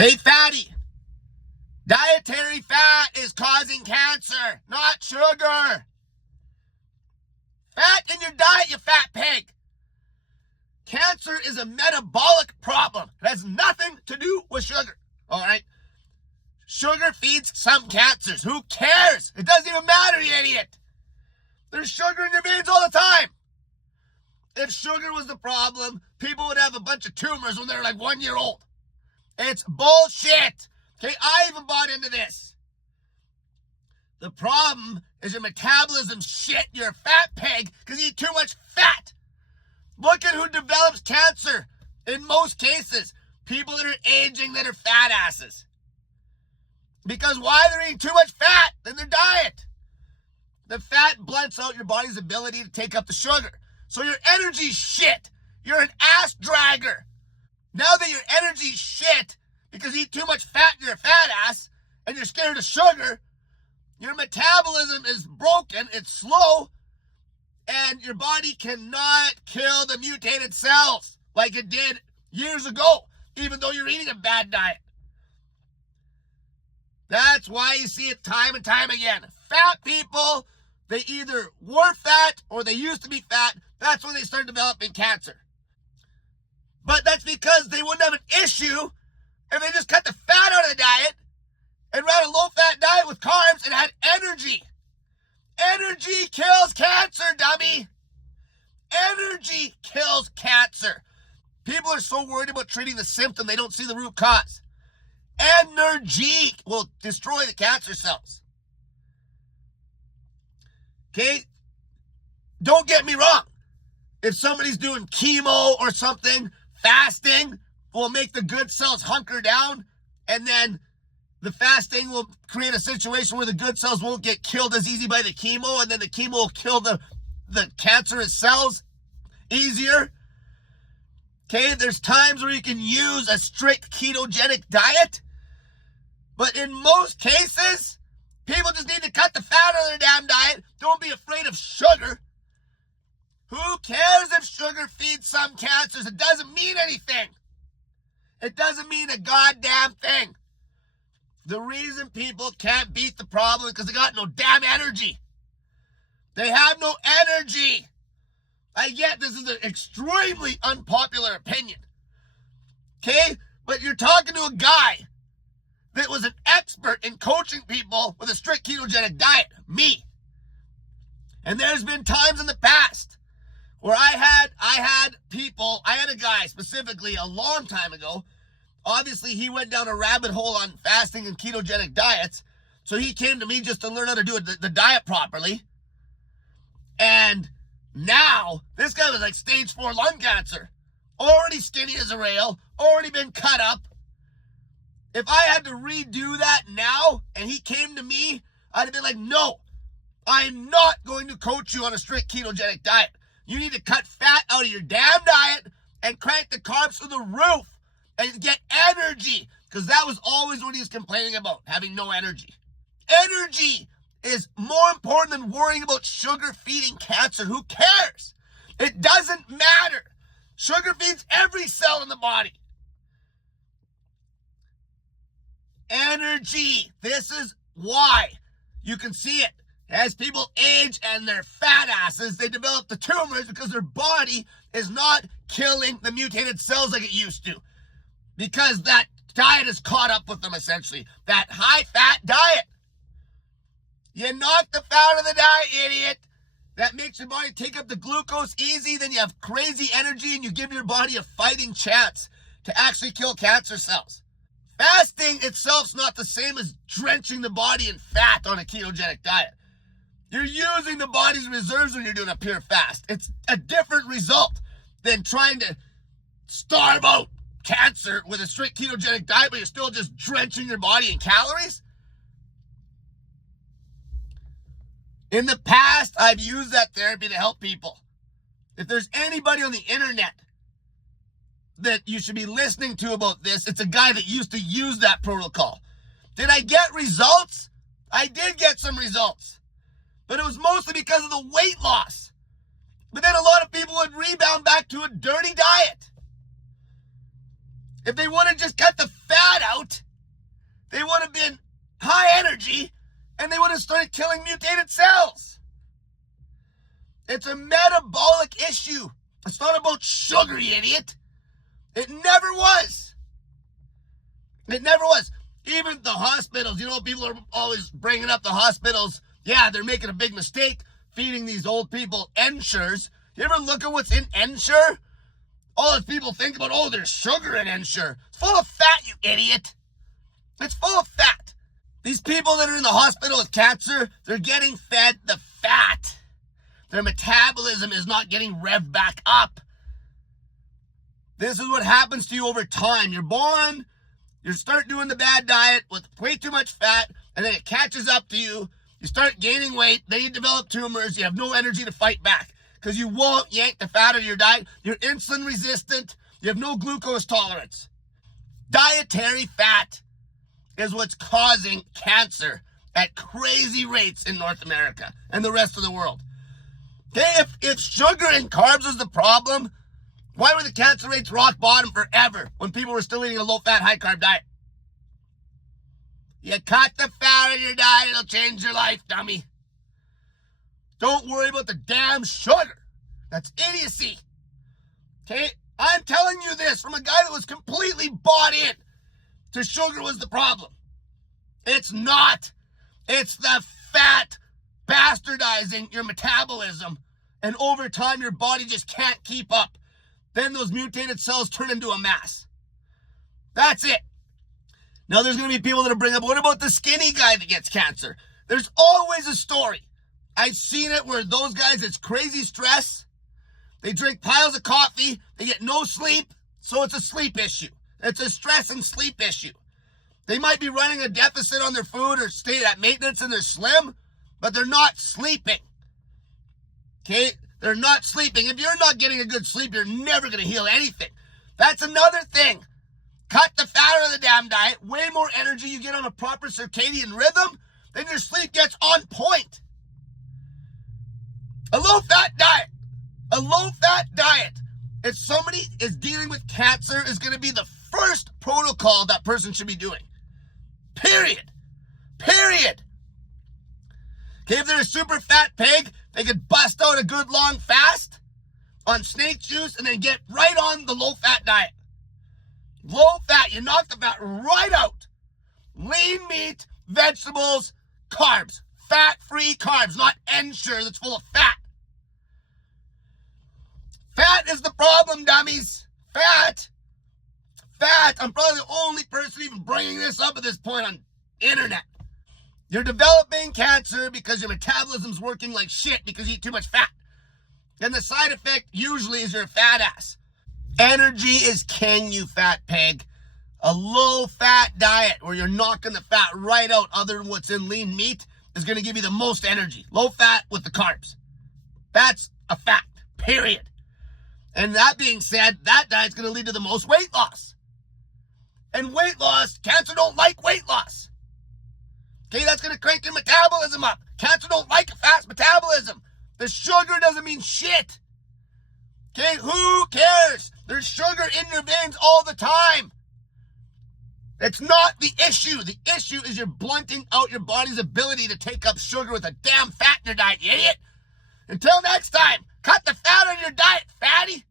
Hey, fatty. Dietary fat is causing cancer, not sugar. Fat in your diet, you fat pig. Cancer is a metabolic problem. It has nothing to do with sugar, all right? Sugar feeds some cancers. Who cares? It doesn't even matter, you idiot. There's sugar in your veins all the time. If sugar was the problem, people would have a bunch of tumors when they're like 1 year old. It's bullshit. Okay, I even bought into this. The problem is your metabolism shit. You're a fat pig because you eat too much fat. Look at who develops cancer in most cases. People that are aging that are fat asses. Because why? They're eating too much fat in their diet. The fat blunts out your body's ability to take up the sugar. So your energy's shit. You're an ass dragger. Now that your energy's shit because you eat too much fat and you're a fat ass and you're scared of sugar, your metabolism is broken, it's slow, and your body cannot kill the mutated cells like it did years ago, even though you're eating a bad diet. That's why you see it time and time again. Fat people, they either were fat or they used to be fat. That's when they start developing cancer. But that's because they wouldn't have an issue if they just cut the fat out of the diet and ran a low-fat diet with carbs and had energy. Energy kills cancer, dummy. Energy kills cancer. People are so worried about treating the symptom, they don't see the root cause. Energy will destroy the cancer cells. Okay? Don't get me wrong. If somebody's doing chemo or something, fasting will make the good cells hunker down, and then the fasting will create a situation where the good cells won't get killed as easy by the chemo, and then the chemo will kill the cancerous cells easier. Okay, there's times where you can use a strict ketogenic diet, but in most cases, people just need to cut the fat out of their damn diet. Don't be afraid of sugar. Who cares if sugar feeds some cancers? It doesn't mean anything. It doesn't mean a goddamn thing. The reason people can't beat the problem is because they got no damn energy. They have no energy. I get this is an extremely unpopular opinion. Okay? But you're talking to a guy that was an expert in coaching people with a strict ketogenic diet. Me. And there's been times in the past where I had people, I had a guy specifically a long time ago. Obviously, he went down a rabbit hole on fasting and ketogenic diets. So he came to me just to learn how to do the diet properly. And now, this guy was like stage 4 lung cancer. Already skinny as a rail. Already been cut up. If I had to redo that now, and he came to me, I'd have been like, no, I'm not going to coach you on a strict ketogenic diet. You need to cut fat out of your damn diet and crank the carbs through the roof and get energy. Because that was always what he was complaining about, having no energy. Energy is more important than worrying about sugar feeding cancer. Who cares? It doesn't matter. Sugar feeds every cell in the body. Energy. This is why you can see it. As people age and they're fat asses, they develop the tumors because their body is not killing the mutated cells like it used to. Because that diet has caught up with them, essentially. That high-fat diet. You knock the fat out of the diet, idiot. That makes your body take up the glucose easy. Then you have crazy energy and you give your body a fighting chance to actually kill cancer cells. Fasting itself's not the same as drenching the body in fat on a ketogenic diet. You're using the body's reserves when you're doing a pure fast. It's a different result than trying to starve out cancer with a strict ketogenic diet, but you're still just drenching your body in calories. In the past, I've used that therapy to help people. If there's anybody on the internet that you should be listening to about this, it's a guy that used to use that protocol. Did I get results? I did get some results. But it was mostly because of the weight loss. But then a lot of people would rebound back to a dirty diet. If they would have just cut the fat out, they would have been high energy, and they would have started killing mutated cells. It's a metabolic issue. It's not about sugar, you idiot. It never was. It never was. Even the hospitals, people are always bringing up the hospitals. Yeah, they're making a big mistake feeding these old people Ensures. You ever look at what's in Ensure? All those people think about, oh, there's sugar in Ensure. It's full of fat, you idiot. It's full of fat. These people that are in the hospital with cancer, they're getting fed the fat. Their metabolism is not getting revved back up. This is what happens to you over time. You're born, you start doing the bad diet with way too much fat, and then it catches up to you. You start gaining weight, then you develop tumors, you have no energy to fight back because you won't yank the fat out of your diet. You're insulin resistant, you have no glucose tolerance. Dietary fat is what's causing cancer at crazy rates in North America and the rest of the world. Okay, if sugar and carbs was the problem, why were the cancer rates rock bottom forever when people were still eating a low-fat, high-carb diet? You cut the fat out of your diet, it'll change your life, dummy. Don't worry about the damn sugar. That's idiocy. Okay, I'm telling you this from a guy that was completely bought in to sugar was the problem. It's not. It's the fat bastardizing your metabolism, and over time your body just can't keep up. Then those mutated cells turn into a mass. That's it. Now there's going to be people that'll bring up, what about the skinny guy that gets cancer? There's always a story. I've seen it where those guys, it's crazy stress. They drink piles of coffee. They get no sleep. So it's a sleep issue. It's a stress and sleep issue. They might be running a deficit on their food or stay at maintenance and they're slim, but they're not sleeping. Okay? They're not sleeping. If you're not getting a good sleep, you're never going to heal anything. That's another thing. Cut the fat out of the damn diet. Way more energy you get on a proper circadian rhythm, then your sleep gets on point. A low-fat diet. A low-fat diet. If somebody is dealing with cancer, is going to be the first protocol that person should be doing. Period. Period. Okay, if they're a super fat pig, they could bust out a good long fast on snake juice and then get right on the low-fat diet. Low fat, you knock the fat right out. Lean meat, vegetables, carbs. Fat-free carbs, not Ensure that's full of fat. Fat is the problem, dummies. Fat. I'm probably the only person even bringing this up at this point on internet. You're developing cancer because your metabolism's working like shit because you eat too much fat. And the side effect usually is you're a fat ass. Energy is king, you fat pig. A low-fat diet where you're knocking the fat right out other than what's in lean meat is going to give you the most energy. Low-fat with the carbs. That's a fact, period. And that being said, that diet's going to lead to the most weight loss. And weight loss, cancer don't like weight loss. Okay, that's going to crank your metabolism up. Cancer don't like a fast metabolism. The sugar doesn't mean shit. Okay, who cares? There's sugar in your veins all the time. That's not the issue. The issue is you're blunting out your body's ability to take up sugar with a damn fat in your diet, you idiot. Until next time, cut the fat on your diet, fatty.